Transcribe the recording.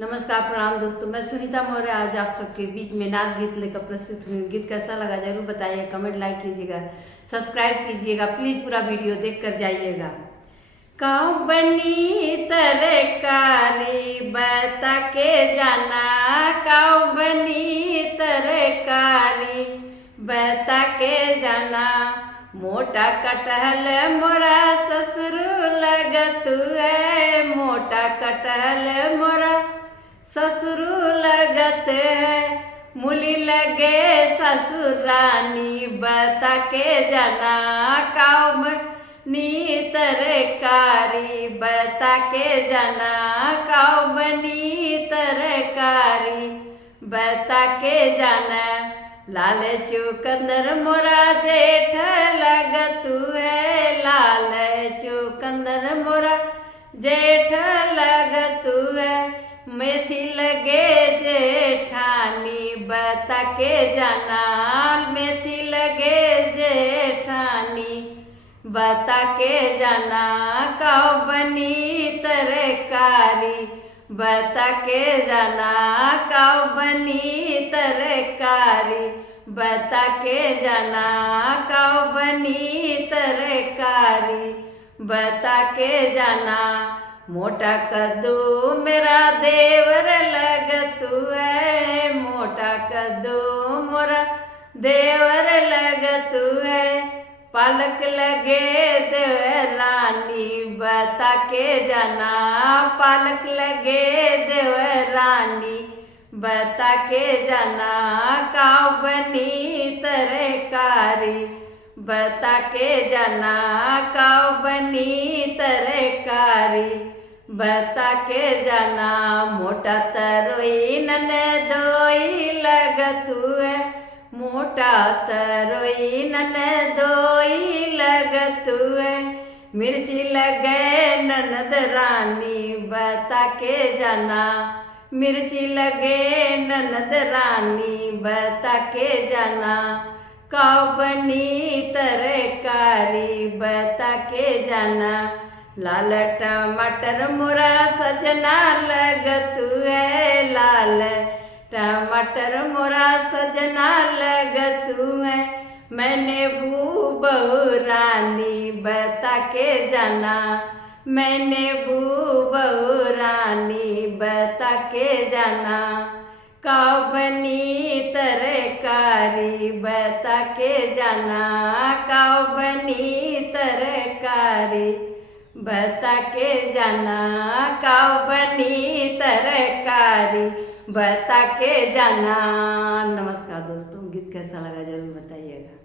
नमस्कार प्रणाम दोस्तों, मैं सुनीता मौर्य आज आप सबके बीच में नाच गीत लेकर प्रस्तुत हुई। गीत कैसा लगा जरूर बताइए, कमेंट लाइक कीजिएगा, सब्सक्राइब कीजिएगा, प्लीज पूरा वीडियो देख कर जाइएगा। काऊ बनी तरकारी बता के जाना, काऊ बनी तरकारी बता के जाना, मोटा कटहल मोरा ससुर लगत है, मोटा कटहल मोरा ससुर लगत है, मूली लगे ससुरानी बता के जाना, काऊ बनी तरकारी बता के जाना, काऊ बनी तरकारी बता के जाना, लाल चुकंदर मोरा जेठ लगत है, लाल चुकंदर मोरा जेठ लगत है, मेथी लगे जेठानी बता के जाना, मेथी लगे जेठानी बता के जाना, काऊ बनी तरकारी बता के जाना, काऊ बनी तरकारी बता के जाना, काऊ बनी तरकारी बता के जाना, मोटा कद्दू मेरा देवर लगत है, मोटा कद्दू मोरा देवर लगत है, पालक लगे देवरानी बता के जाना, पालक लगे देवरानी बता के जाना, काऊ बनी तरकारी बता के जाना, काऊ बनी तरकारी बता के जाना, मोटा तरोई ननदोई लगत है, मोटा तरोई ननदोई लगत है, मिर्ची लगे ननद रानी बता के जाना, मिर्ची लगे ननद रानी बता के जाना, काऊ बनी तरकारी बता के जाना, लाल टमाटर मोरा सजना लगत है, लाल टमाटर मोरा सजना लगत है, मैंने बहू रानी बता के जाना, मैंने बहू रानी बता के जाना, काऊ बनी तरकारी बता के जाना, काऊ बनी तरकारी बता के जाना, काऊ बनी तरकारी बता के जाना। नमस्कार दोस्तों, गीत कैसा लगा जरूर बताइएगा।